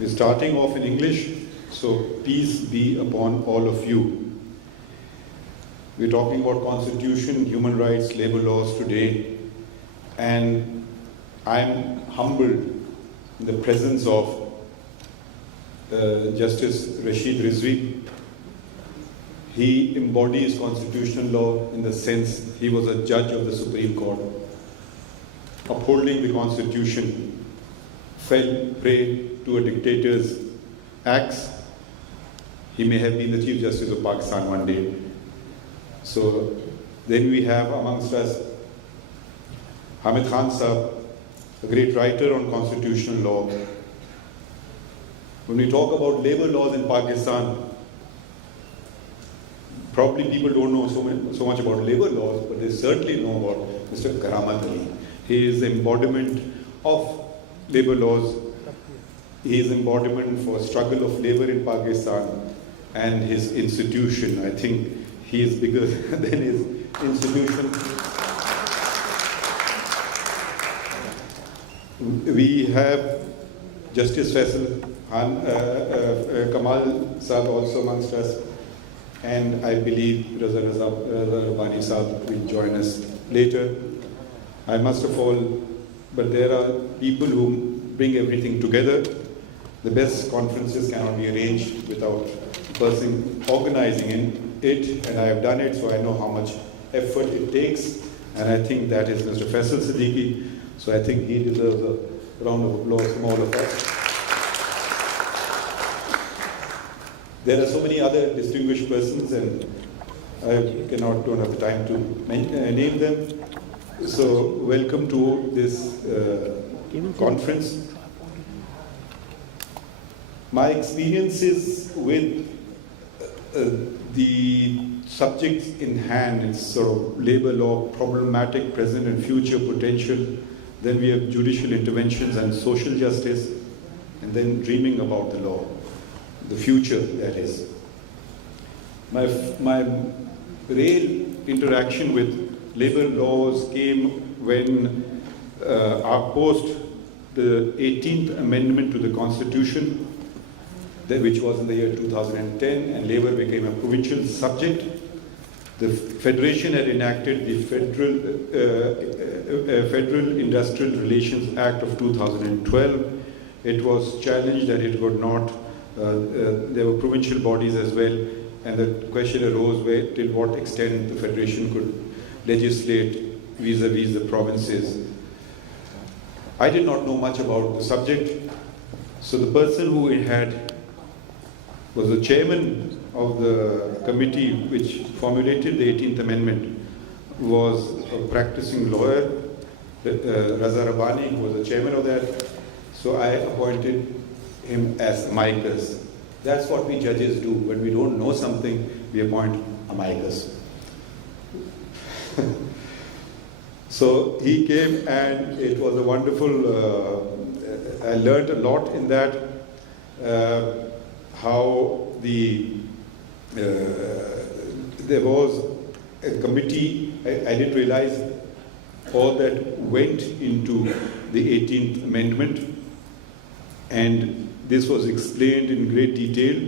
We're starting off in English, so peace be upon all of you. We're talking about constitution, human rights, labor laws today, and I'm humbled in the presence of Justice Rashid Rizvi. He embodies constitutional law in the sense he was a judge of the Supreme Court, upholding the constitution, fell prey to a dictator's acts. He may have been the Chief Justice of Pakistan one day. So then we have amongst us Hamid Khan Sahab, a great writer on constitutional law. When we talk about labor laws in Pakistan, probably people don't know so much about labor laws, but they certainly know about Mr. Karamat Ali. He is the embodiment of labor laws. He is embodiment for struggle of labor in Pakistan and his institution. I think he is bigger than his institution. We have Justice Faisal Kamal Sahab also amongst us, and I believe Raza Rabbani Sahab will join us later. I must have all, but there are people who bring everything together. The best conferences cannot be arranged without a person organizing it, and I have done it, so I know how much effort it takes, and I think that is Mr. Faisal Siddiqui, so I think he deserves a round of applause from all of us. There are so many other distinguished persons, and I don't have the time to name them. So welcome to this conference. My experiences with the subjects in hand, it's sort of labor law, problematic, present and future potential. Then we have judicial interventions and social justice, and then dreaming about the law, the future, that is. My real interaction with labor laws came when our post the 18th Amendment to the Constitution, which was in the year 2010, and labor became a provincial subject. The Federation had enacted the Federal Industrial Relations Act of 2012. It was challenged that it could not, there were provincial bodies as well, and the question arose till what extent the Federation could legislate vis-a-vis the provinces. I did not know much about the subject, so the person who was the chairman of the committee which formulated the 18th Amendment was a practicing lawyer, Raza Rabbani, who was the chairman of that. So I appointed him as amicus. That's what we judges do. When we don't know something, we appoint amicus. So he came, and it was a wonderful, I learned a lot in that, how there was a committee. I didn't realize all that went into the 18th Amendment, and this was explained in great detail.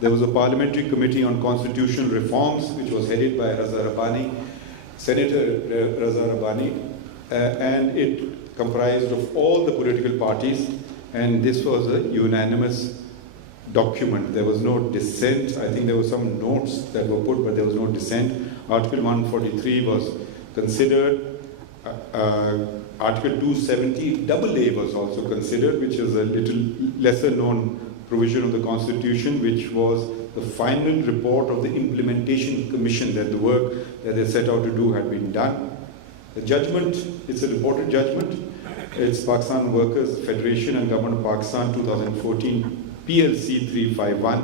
There was a parliamentary committee on constitutional reforms, which was headed by Raza Rabbani, Senator Raza Rabbani, and it comprised of all the political parties, and this was a unanimous document. There was no dissent. I think there were some notes that were put, but there was no dissent. Article 143 was considered. Article 270 AA was also considered, which is a little lesser known provision of the Constitution, which was the final report of the Implementation Commission, that the work that they set out to do had been done. The judgment, it's a reported judgment. It's Pakistan Workers Federation and Government of Pakistan 2014 PLC 351.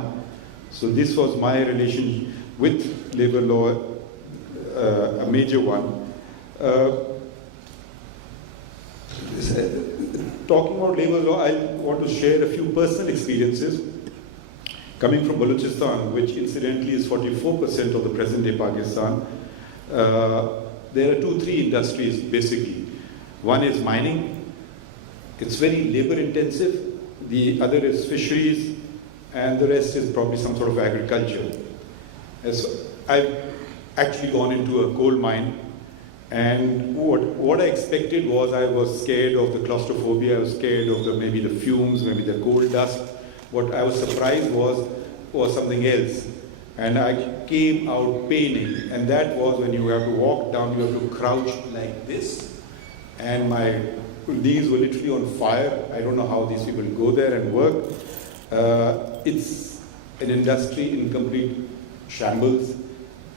So this was my relation with labor law, a major one. Talking about labor law, I want to share a few personal experiences. Coming from Balochistan, which incidentally is 44% of the present-day Pakistan, there are 2-3 industries basically. One is mining. It's very labor intensive. the other is fisheries, and the rest is probably some sort of agriculture. As I've actually gone into a coal mine, and what I expected was, I was scared of the claustrophobia, I was scared of maybe the fumes, maybe the coal dust. What I was surprised was something else. And I came out paining, and that was when you have to walk down, you have to crouch like this, and my knees were literally on fire. I don't know how these people go there and work. It's an industry in complete shambles.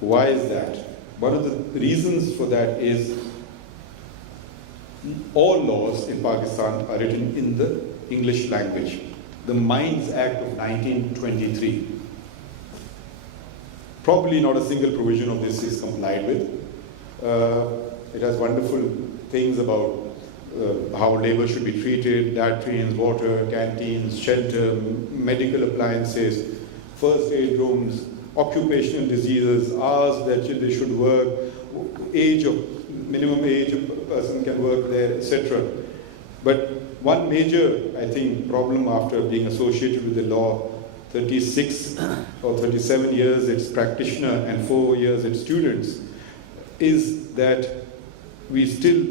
Why is that? One of the reasons for that is all laws in Pakistan are written in the English language. The Mines Act of 1923. Probably not a single provision of this is complied with. It has wonderful things about how labor should be treated, latrines, water, canteens, shelter, medical appliances, first aid rooms, occupational diseases, hours that they should work, minimum age a person can work there, etc. But one major, I think, problem after being associated with the law, 36 or 37 years its practitioner and 4 years its students, is that we still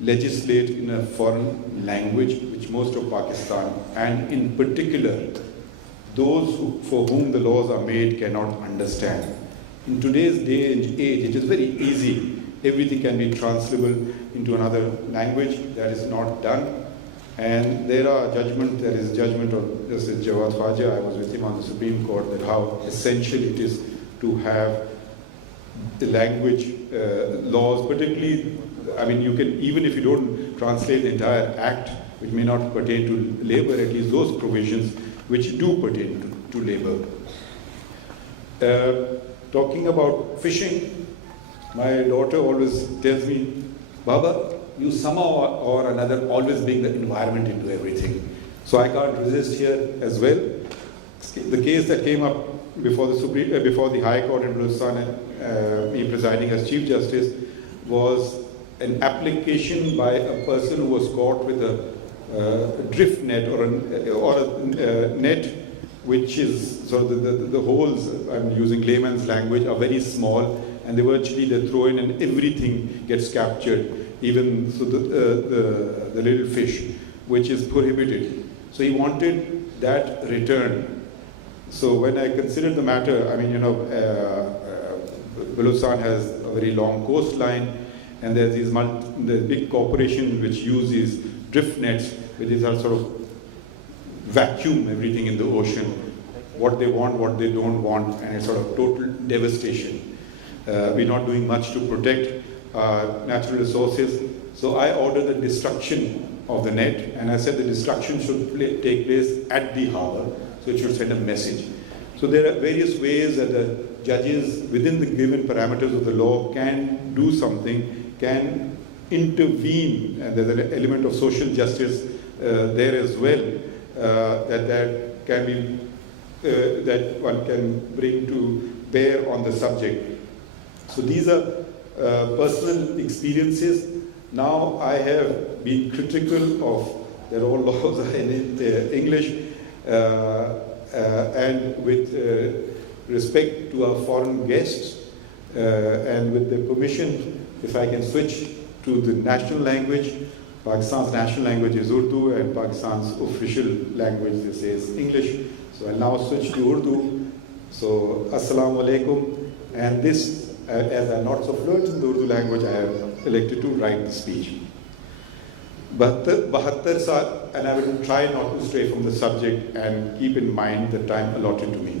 legislate in a foreign language which most of Pakistan, and in particular those for whom the laws are made, cannot understand. In today's day and age, it is very easy. Everything can be translatable into another language. That is not done. And there is judgment of Justice Jawad Khwaja. I was with him on the Supreme Court, that how essential it is to have the language laws, particularly, I mean, you can, even if you don't translate the entire act, which may not pertain to labor, at least those provisions which do pertain to labor. Talking about fishing, my daughter always tells me, Baba, you somehow or another always bring the environment into everything. So I can't resist here as well. The case that came up before the High Court in Balochistan, and me presiding as Chief Justice, was an application by a person who was caught with a drift net or a net which is, so the holes, I'm using layman's language, are very small, and they throw in and everything gets captured, even so the little fish, which is prohibited. So he wanted that return. So when I considered the matter, I mean, Balochistan has a very long coastline, and there's these big corporations which use these drift nets, which is sort of vacuum everything in the ocean, what they want, what they don't want, and it's sort of total devastation. We're not doing much to protect natural resources. So I ordered the destruction of the net, and I said the destruction should take place at the harbor, so it should send a message. So there are various ways that the judges, within the given parameters of the law, can do something, can intervene, and there's an element of social justice there as well, that can be that one can bring to bear on the subject. So these are personal experiences. Now I have been critical of, they're all laws in English, and with respect to our foreign guests, and with their permission, if I can switch to the national language. Pakistan's national language is Urdu, and Pakistan's official language, they say, is English. So I'll now switch to Urdu. So, Assalamu alaikum. And this, as I'm not so fluent in the Urdu language, I have elected to write the speech. 72 saal, and I will try not to stray from the subject and keep in mind the time allotted to me.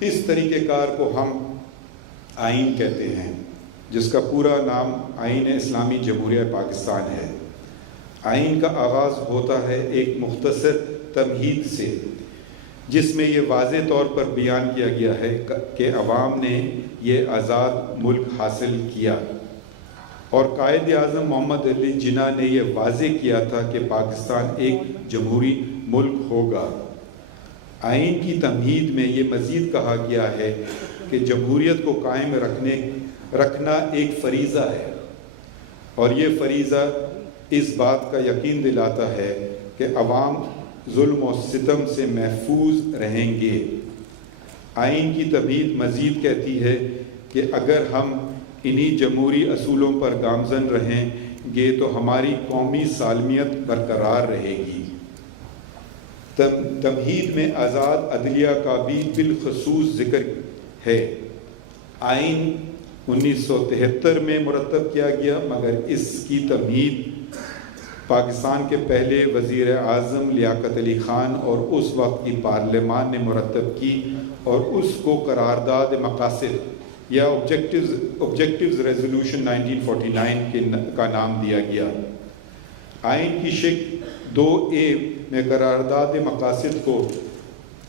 اس طریقہ کار کو ہم آئین کہتے ہیں، جس کا پورا نام آئین اسلامی جمہوریہ پاکستان ہے۔ آئین کا آغاز ہوتا ہے ایک مختصر تمہید سے، جس میں یہ واضح طور پر بیان کیا گیا ہے کہ عوام نے یہ آزاد ملک حاصل کیا، اور قائد اعظم محمد علی جناح نے یہ واضح کیا تھا کہ پاکستان ایک جمہوری ملک ہوگا۔ آئین کی تمہید میں یہ مزید کہا گیا ہے کہ جمہوریت کو قائم رکھنا ایک فریضہ ہے، اور یہ فریضہ اس بات کا یقین دلاتا ہے کہ عوام ظلم و ستم سے محفوظ رہیں گے۔ آئین کی تمہید مزید کہتی ہے کہ اگر ہم انہی جمہوری اصولوں پر گامزن رہیں گے تو ہماری قومی سالمیت برقرار رہے گی۔ تمہید میں آزاد عدلیہ کا بھی بالخصوص ذکر ہے۔ آئین 1973 میں مرتب کیا گیا، مگر اس کی تمہید پاکستان کے پہلے وزیر اعظم لیاقت علی خان اور اس وقت کی پارلیمان نے مرتب کی، اور اس کو قرارداد مقاصد یا آبجیکٹیوز ریزولوشن 1949 کا نام دیا گیا۔ آئین کی شق 2A میں قرارداد مقاصد کو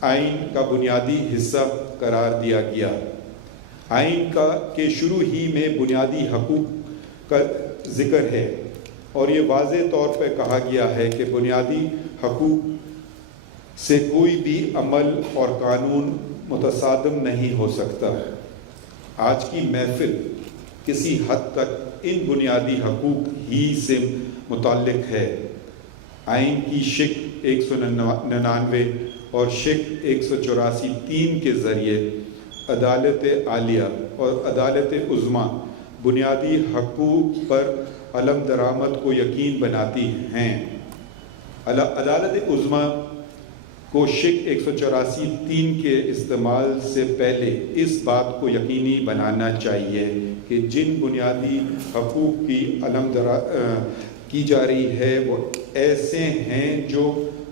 آئین کا بنیادی حصہ قرار دیا گیا۔ آئین کے شروع ہی میں بنیادی حقوق کا ذکر ہے، اور یہ واضح طور پہ کہا گیا ہے کہ بنیادی حقوق سے کوئی بھی عمل اور قانون متصادم نہیں ہو سکتا۔ آج کی محفل کسی حد تک ان بنیادی حقوق ہی سے متعلق ہے۔ آئین کی شق 199 اور شق 184(3) کے ذریعے عدالت عالیہ اور عدالت عظمیٰ بنیادی حقوق پر علم درآمد کو یقین بناتی ہیں۔ عدالت عظمیٰ کو شق 184(3) کے استعمال سے پہلے اس بات کو یقینی بنانا چاہیے کہ جن بنیادی حقوق کی علم کی جا رہی ہے وہ ایسے ہیں جو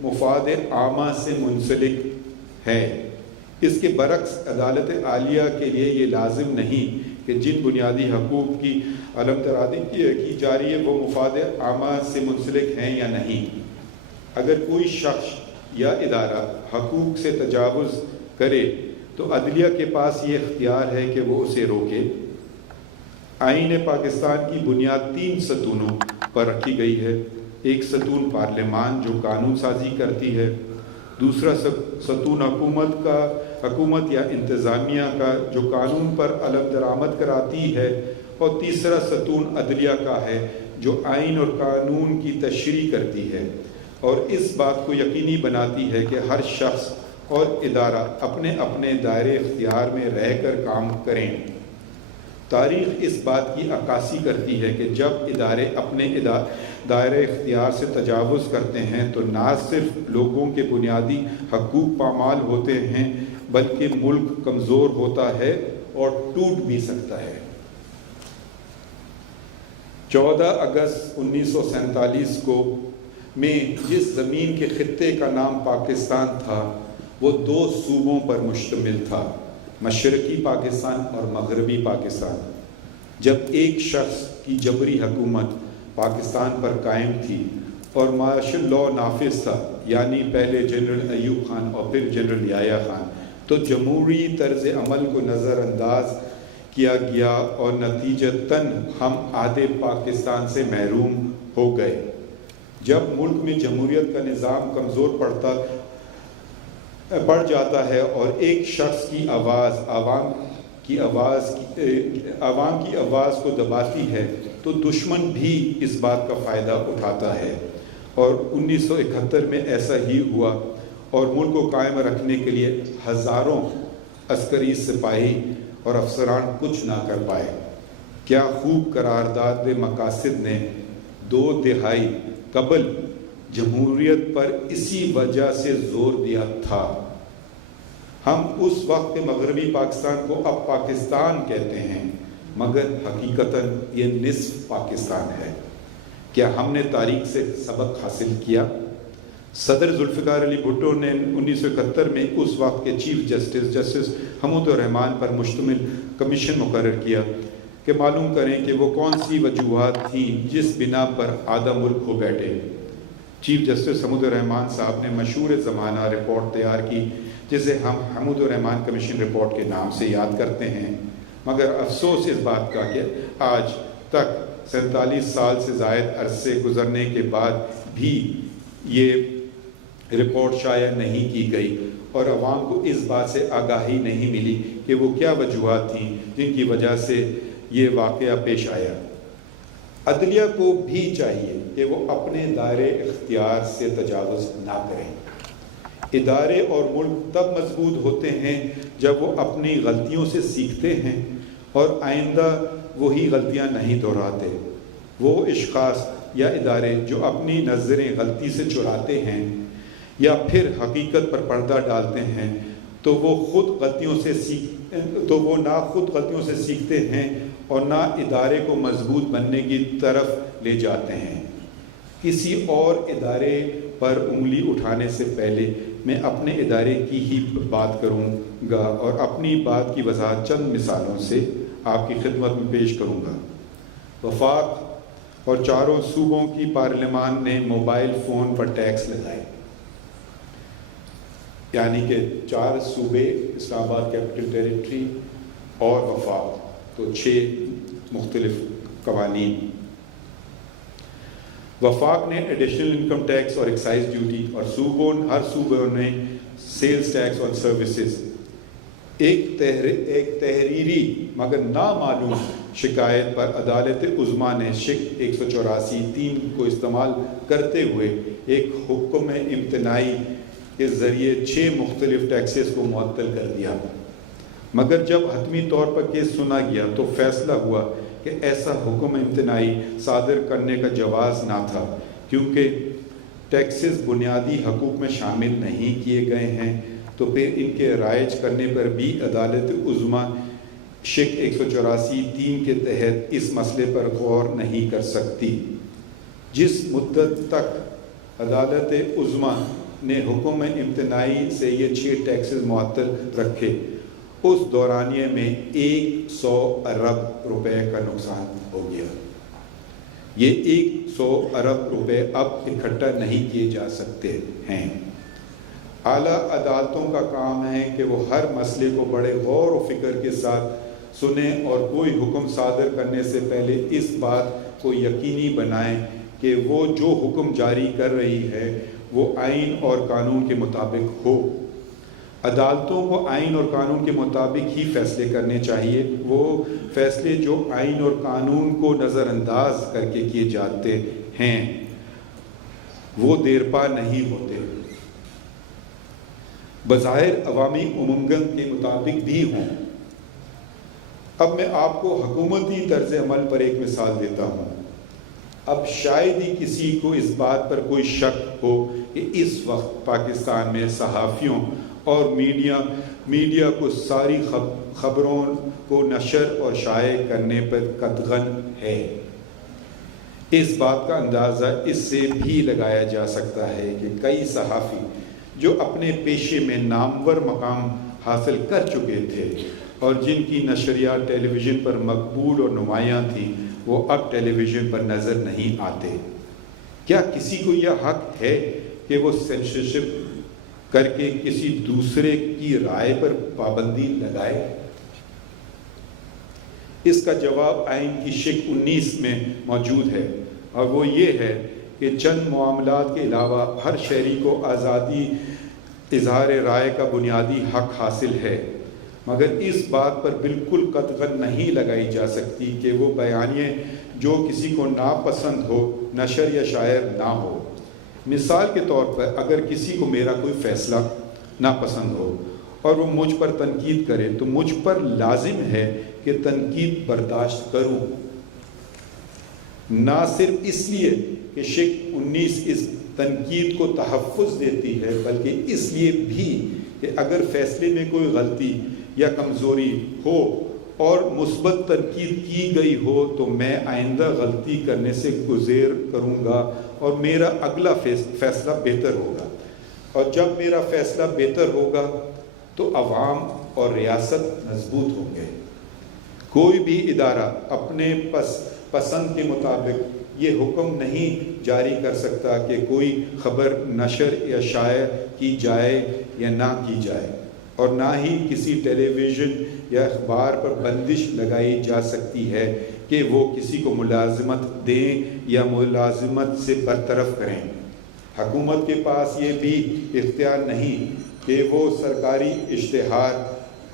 مفاد عامہ سے منسلک ہے۔ اس کے برعکس عدالت عالیہ کے لیے یہ لازم نہیں کہ جن بنیادی حقوق کی علم درادی کی جا رہی ہے وہ مفاد عامہ سے منسلک ہیں یا نہیں۔ اگر کوئی شخص یا ادارہ حقوق سے تجاوز کرے تو عدلیہ کے پاس یہ اختیار ہے کہ وہ اسے روکے۔ آئین پاکستان کی بنیاد 3 ستونوں پر رکھی گئی ہے۔ ایک ستون پارلیمان جو قانون سازی کرتی ہے، دوسرا ستون حکومت یا انتظامیہ کا جو قانون پر علم درآمد کراتی ہے، اور تیسرا ستون عدلیہ کا ہے جو آئین اور قانون کی تشریح کرتی ہے اور اس بات کو یقینی بناتی ہے کہ ہر شخص اور ادارہ اپنے اپنے دائرے اختیار میں رہ کر کام کریں۔ تاریخ اس بات کی عکاسی کرتی ہے کہ جب ادارے اپنے دائرے اختیار سے تجاوز کرتے ہیں تو نہ صرف لوگوں کے بنیادی حقوق پامال ہوتے ہیں بلکہ ملک کمزور ہوتا ہے اور ٹوٹ بھی سکتا ہے۔ 14 اگست 1947 کو میں جس زمین کے خطے کا نام پاکستان تھا وہ 2 صوبوں پر مشتمل تھا، مشرقی پاکستان اور مغربی پاکستان۔ جب ایک شخص کی جبری حکومت پاکستان پر قائم تھی اور مارشل لاء نافذ تھا، یعنی پہلے جنرل ایوب خان اور پھر جنرل یحییٰ خان، تو جمہوری طرز عمل کو نظر انداز کیا گیا اور نتیجتاً ہم آدھے پاکستان سے محروم ہو گئے۔ جب ملک میں جمہوریت کا نظام کمزور پڑ جاتا ہے اور ایک شخص کی آواز عوام کی آواز کو دباتی ہے تو دشمن بھی اس بات کا فائدہ اٹھاتا ہے، اور 1971 میں ایسا ہی ہوا، اور ملک کو قائم رکھنے کے لیے ہزاروں عسکری سپاہی اور افسران کچھ نہ کر پائے۔ کیا خوب قرارداد مقاصد نے 2 دہائی قبل جمہوریت پر اسی وجہ سے زور دیا تھا۔ ہم اس وقت کے مغربی پاکستان کو اب پاکستان کہتے ہیں، مگر حقیقتاً یہ نصف پاکستان ہے۔ کیا ہم نے تاریخ سے سبق حاصل کیا؟ صدر ذوالفقار علی بھٹو نے 1971 میں اس وقت کے چیف جسٹس حمود الرحمان پر مشتمل کمیشن مقرر کیا کہ معلوم کریں کہ وہ کون سی وجوہات تھیں جس بنا پر آدھا ملک ہو بیٹھے۔ چیف جسٹس حمود الرحمان صاحب نے مشہور زمانہ رپورٹ تیار کی جسے ہم حمود الرحمان کمیشن رپورٹ کے نام سے یاد کرتے ہیں، مگر افسوس اس بات کا کہ آج تک 47 سال سے زائد عرصے گزرنے کے بعد بھی یہ رپورٹ شائع نہیں کی گئی اور عوام کو اس بات سے آگاہی نہیں ملی کہ وہ کیا وجوہات تھیں جن کی وجہ سے یہ واقعہ پیش آیا۔ عدلیہ کو بھی چاہیے کہ وہ اپنے دائرے اختیار سے تجاوز نہ کریں۔ ادارے اور ملک تب مضبوط ہوتے ہیں جب وہ اپنی غلطیوں سے سیکھتے ہیں اور آئندہ وہی غلطیاں نہیں دہراتے۔ وہ اشخاص یا ادارے جو اپنی نظریں غلطی سے چراتے ہیں یا پھر حقیقت پر پردہ ڈالتے ہیں تو وہ نہ خود غلطیوں سے سیکھتے ہیں اور نہ ادارے کو مضبوط بننے کی طرف لے جاتے ہیں۔ کسی اور ادارے پر انگلی اٹھانے سے پہلے میں اپنے ادارے کی ہی بات کروں گا اور اپنی بات کی وضاحت چند مثالوں سے آپ کی خدمت میں پیش کروں گا۔ وفاق اور چاروں صوبوں کی پارلیمان نے موبائل فون پر ٹیکس لگائے، یعنی کہ 4 صوبے، اسلام آباد کیپٹل ٹیریٹری اور وفاق، تو 6 مختلف قوانین۔ وفاق نے ایڈیشنل انکم ٹیکس اور ایکسائز ڈیوٹی اور ہر صوبوں نے سیلز ٹیکس اور سروسز۔ ایک تحریری مگر نامعلوم شکایت پر عدالت عظمیٰ نے شک 184(3) کو استعمال کرتے ہوئے ایک حکم امتناعی کے ذریعے 6 مختلف ٹیکسز کو معطل کر دیا، مگر جب حتمی طور پر کیس سنا گیا تو فیصلہ ہوا کہ ایسا حکم امتناعی صادر کرنے کا جواز نہ تھا کیونکہ ٹیکسز بنیادی حقوق میں شامل نہیں کیے گئے ہیں، تو پھر ان کے رائج کرنے پر بھی عدالت عظمیٰ شک 184(3) کے تحت اس مسئلے پر غور نہیں کر سکتی۔ جس مدت تک عدالت عظمیٰ نے حکم امتناعی سے یہ 6 ٹیکسز معطل رکھے، اس دورانیے میں 100 ارب روپے کا نقصان ہو گیا۔ یہ 100 ارب روپے اب اکٹھا نہیں کیے جا سکتے ہیں۔ اعلیٰ عدالتوں کا کام ہے کہ وہ ہر مسئلے کو بڑے غور و فکر کے ساتھ سنیں اور کوئی حکم صادر کرنے سے پہلے اس بات کو یقینی بنائیں کہ وہ جو حکم جاری کر رہی ہے وہ آئین اور قانون کے مطابق ہو۔ عدالتوں کو آئین اور قانون کے مطابق ہی فیصلے کرنے چاہیے۔ وہ فیصلے جو آئین اور قانون کو نظر انداز کر کے کیے جاتے ہیں وہ دیرپا نہیں ہوتے، بظاہر عوامی امنگن کے مطابق بھی ہوں۔ اب میں آپ کو حکومتی طرز عمل پر ایک مثال دیتا ہوں۔ اب شاید ہی کسی کو اس بات پر کوئی شک ہو کہ اس وقت پاکستان میں صحافیوں اور میڈیا کو ساری خبروں کو نشر اور شائع کرنے پر قطعاً ہے۔ اس بات کا اندازہ اس سے بھی لگایا جا سکتا ہے کہ کئی صحافی جو اپنے پیشے میں نامور مقام حاصل کر چکے تھے اور جن کی نشریات ٹیلی ویژن پر مقبول اور نمایاں تھیں، وہ اب ٹیلی ویژن پر نظر نہیں آتے۔ کیا کسی کو یہ حق ہے کہ وہ سینسرشپ کر کے کسی دوسرے کی رائے پر پابندی لگائے؟ اس کا جواب آئین کی شق 19 میں موجود ہے، اور وہ یہ ہے کہ چند معاملات کے علاوہ ہر شہری کو آزادی اظہار رائے کا بنیادی حق حاصل ہے، مگر اس بات پر بالکل قطعاً نہیں لگائی جا سکتی کہ وہ بیانیے جو کسی کو ناپسند ہو نشر یا شائع نہ ہو۔ مثال کے طور پر اگر کسی کو میرا کوئی فیصلہ ناپسند ہو اور وہ مجھ پر تنقید کرے تو مجھ پر لازم ہے کہ تنقید برداشت کروں، نہ صرف اس لیے کہ شق 19 اس تنقید کو تحفظ دیتی ہے، بلکہ اس لیے بھی کہ اگر فیصلے میں کوئی غلطی یا کمزوری ہو اور مثبت تنقید کی گئی ہو تو میں آئندہ غلطی کرنے سے گزیر کروں گا اور میرا اگلا فیصلہ بہتر ہوگا، اور جب میرا فیصلہ بہتر ہوگا تو عوام اور ریاست مضبوط ہوں گے۔ کوئی بھی ادارہ اپنے پسند کے مطابق یہ حکم نہیں جاری کر سکتا کہ کوئی خبر نشر یا شائع کی جائے یا نہ کی جائے، اور نہ ہی کسی ٹیلی ویژن یا اخبار پر بندش لگائی جا سکتی ہے کہ وہ کسی کو ملازمت دیں یا ملازمت سے برطرف کریں۔ حکومت کے پاس یہ بھی اختیار نہیں کہ وہ سرکاری اشتہار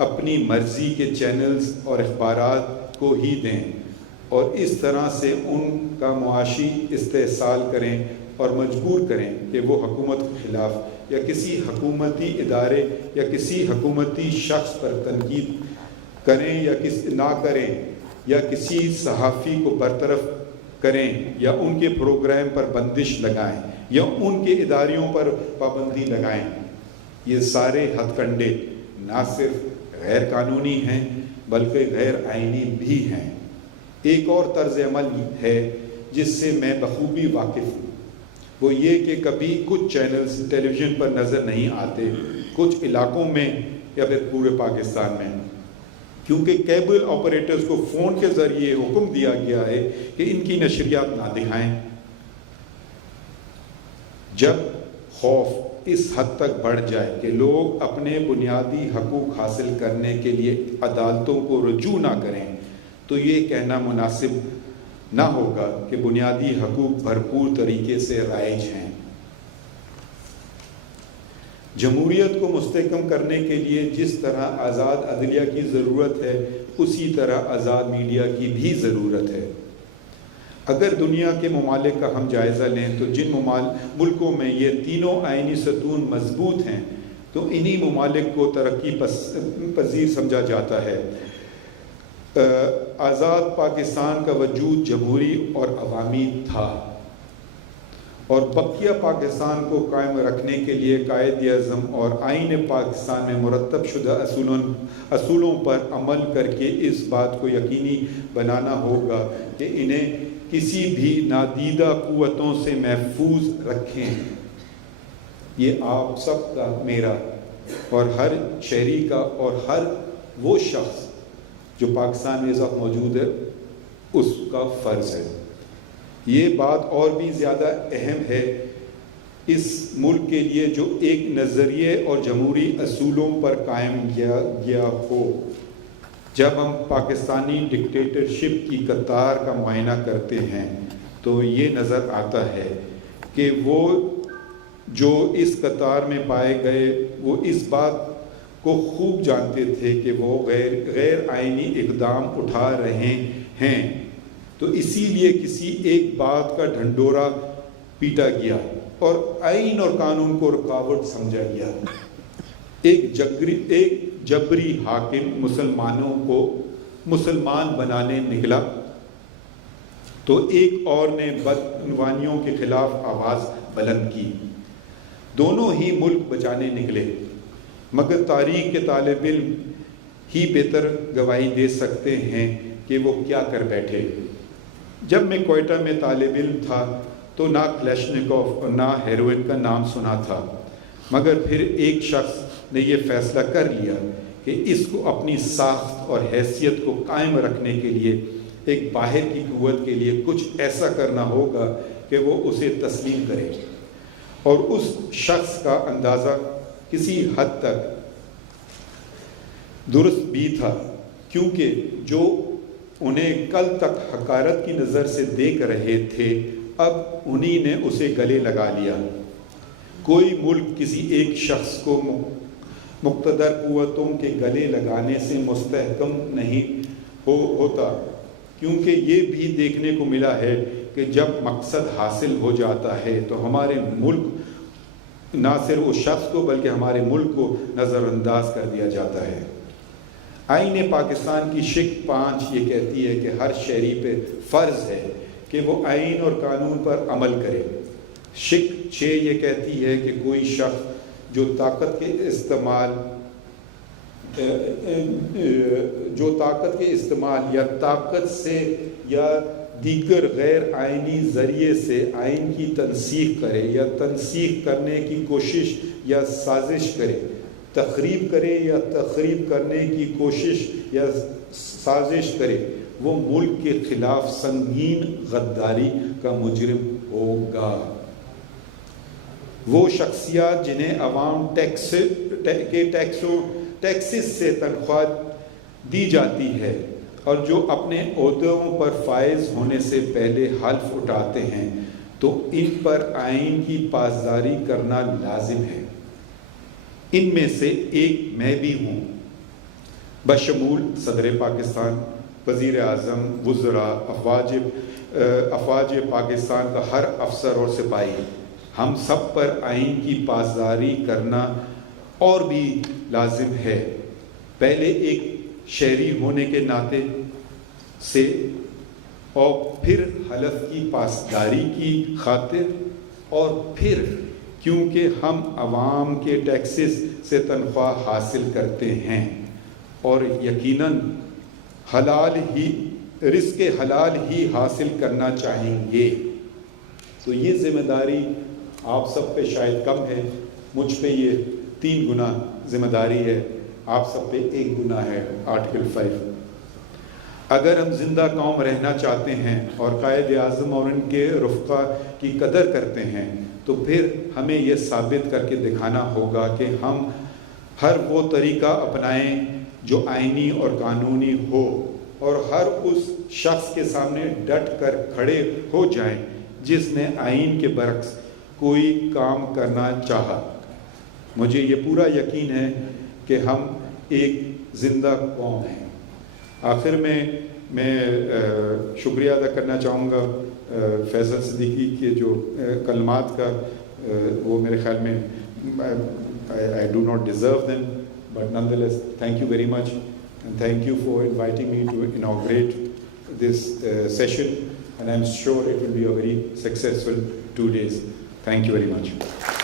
اپنی مرضی کے چینلز اور اخبارات کو ہی دیں اور اس طرح سے ان کا معاشی استحصال کریں اور مجبور کریں کہ وہ حکومت کے خلاف یا کسی حکومتی ادارے یا کسی حکومتی شخص پر تنقید کریں یا نہ کریں، یا کسی صحافی کو برطرف کریں یا ان کے پروگرام پر بندش لگائیں یا ان کے اداریوں پر پابندی لگائیں۔ یہ سارے ہتھ کنڈے نہ صرف غیر قانونی ہیں بلکہ غیر آئینی بھی ہیں۔ ایک اور طرز عمل ہے جس سے میں بخوبی واقف ہوں، وہ یہ کہ کبھی کچھ چینلز ٹیلی ویژن پر نظر نہیں آتے کچھ علاقوں میں یا پھر پورے پاکستان میں، کیونکہ کیبل آپریٹرز کو فون کے ذریعے حکم دیا گیا ہے کہ ان کی نشریات نہ دکھائیں۔ جب خوف اس حد تک بڑھ جائے کہ لوگ اپنے بنیادی حقوق حاصل کرنے کے لیے عدالتوں کو رجوع نہ کریں تو یہ کہنا مناسب نہ ہوگا کہ بنیادی حقوق بھرپور طریقے سے رائج ہیں۔ جمہوریت کو مستحکم کرنے کے لیے جس طرح آزاد عدلیہ کی ضرورت ہے اسی طرح آزاد میڈیا کی بھی ضرورت ہے۔ اگر دنیا کے ممالک کا ہم جائزہ لیں تو جن ملکوں میں یہ تینوں آئینی ستون مضبوط ہیں تو انہی ممالک کو ترقی پذیر سمجھا جاتا ہے۔ آزاد پاکستان کا وجود جمہوری اور عوامی تھا، اور بقیہ پاکستان کو قائم رکھنے کے لیے قائد اعظم اور آئین پاکستان میں مرتب شدہ اصولوں پر عمل کر کے اس بات کو یقینی بنانا ہوگا کہ انہیں کسی بھی نادیدہ قوتوں سے محفوظ رکھیں۔ یہ آپ سب کا، میرا اور ہر شہری کا اور ہر وہ شخص جو پاکستان میں اس وقت موجود ہے اس کا فرض ہے۔ یہ بات اور بھی زیادہ اہم ہے اس ملک کے لیے جو ایک نظریے اور جمہوری اصولوں پر قائم کیا گیا ہو۔ جب ہم پاکستانی ڈکٹیٹرشپ کی قطار کا معائنہ کرتے ہیں تو یہ نظر آتا ہے کہ وہ جو اس قطار میں پائے گئے وہ اس بات کو خوب جانتے تھے کہ وہ غیر آئینی اقدام اٹھا رہے ہیں، تو اسی لیے کسی ایک بات کا ڈھنڈورا پیٹا گیا اور آئین اور قانون کو رکاوٹ سمجھا گیا۔ ایک جبری حاکم مسلمانوں کو مسلمان بنانے نکلا تو ایک اور نے بدعنوانیوں کے خلاف آواز بلند کی۔ دونوں ہی ملک بچانے نکلے، مگر تاریخ کے طالب علم ہی بہتر گواہی دے سکتے ہیں کہ وہ کیا کر بیٹھے۔ جب میں کوئٹہ میں طالب علم تھا تو نہ کلیشنکوف اور نہ ہیروئن کا نام سنا تھا، مگر پھر ایک شخص نے یہ فیصلہ کر لیا کہ اس کو اپنی ساخت اور حیثیت کو قائم رکھنے کے لیے ایک باہر کی قوت کے لیے کچھ ایسا کرنا ہوگا کہ وہ اسے تسلیم کرے، اور اس شخص کا اندازہ کسی حد تک درست بھی تھا، کیونکہ جو انہیں کل تک حقارت کی نظر سے دیکھ رہے تھے اب انہی نے اسے گلے لگا لیا۔ کوئی ملک کسی ایک شخص کو مقتدر قوتوں کے گلے لگانے سے مستحکم نہیں ہوتا، کیونکہ یہ بھی دیکھنے کو ملا ہے کہ جب مقصد حاصل ہو جاتا ہے تو ہمارے ملک نہ صرف اس شخص کو بلکہ ہمارے ملک کو نظر انداز کر دیا جاتا ہے۔ آئین پاکستان کی شق 5 یہ کہتی ہے کہ ہر شہری پہ فرض ہے کہ وہ آئین اور قانون پر عمل کرے۔ شق 6 یہ کہتی ہے کہ کوئی شخص جو طاقت کے استعمال جو طاقت کے استعمال یا طاقت سے یا دیگر غیر آئینی ذریعے سے آئین کی تنسیخ کرے یا تنسیخ کرنے کی کوشش یا سازش کرے، تخریب کرے یا تخریب کرنے کی کوشش یا سازش کرے، وہ ملک کے خلاف سنگین غداری کا مجرم ہوگا۔ وہ شخصیات جنہیں عوام ٹیکسز سے تنخواہ دی جاتی ہے اور جو اپنے عہدوں پر فائز ہونے سے پہلے حلف اٹھاتے ہیں، تو ان پر آئین کی پاسداری کرنا لازم ہے۔ ان میں سے ایک میں بھی ہوں، بشمول صدر پاکستان، وزیر اعظم، وزراء، افواج پاکستان کا ہر افسر اور سپاہی۔ ہم سب پر آئین کی پاسداری کرنا اور بھی لازم ہے، پہلے ایک شہری ہونے کے ناطے سے، اور پھر حلف کی پاسداری کی خاطر، اور پھر کیونکہ ہم عوام کے ٹیکسز سے تنخواہ حاصل کرتے ہیں اور یقیناً رزق حلال ہی حاصل کرنا چاہیں گے۔ تو یہ ذمہ داری آپ سب پہ شاید کم ہے، مجھ پہ یہ 3 گنا ذمہ داری ہے، آپ سب پہ 1 گنا ہے، آرٹیکل 5۔ اگر ہم زندہ قوم رہنا چاہتے ہیں اور قائد اعظم اور ان کے رفقا کی قدر کرتے ہیں، تو پھر ہمیں یہ ثابت کر کے دکھانا ہوگا کہ ہم ہر وہ طریقہ اپنائیں جو آئینی اور قانونی ہو، اور ہر اس شخص کے سامنے ڈٹ کر کھڑے ہو جائیں جس نے آئین کے برعکس کوئی کام کرنا چاہا۔ مجھے یہ پورا یقین ہے کہ ہم ایک زندہ قوم ہیں۔ آخر میں شکریہ ادا کرنا چاہوں گا فیصل صدیقی کے جو کلمات کا، وہ میرے خیال میں I do not deserve them, but nonetheless thank you very much, and thank you for inviting me to inaugurate this session, and I'm sure it will be a very successful 2 days. Thank you very much.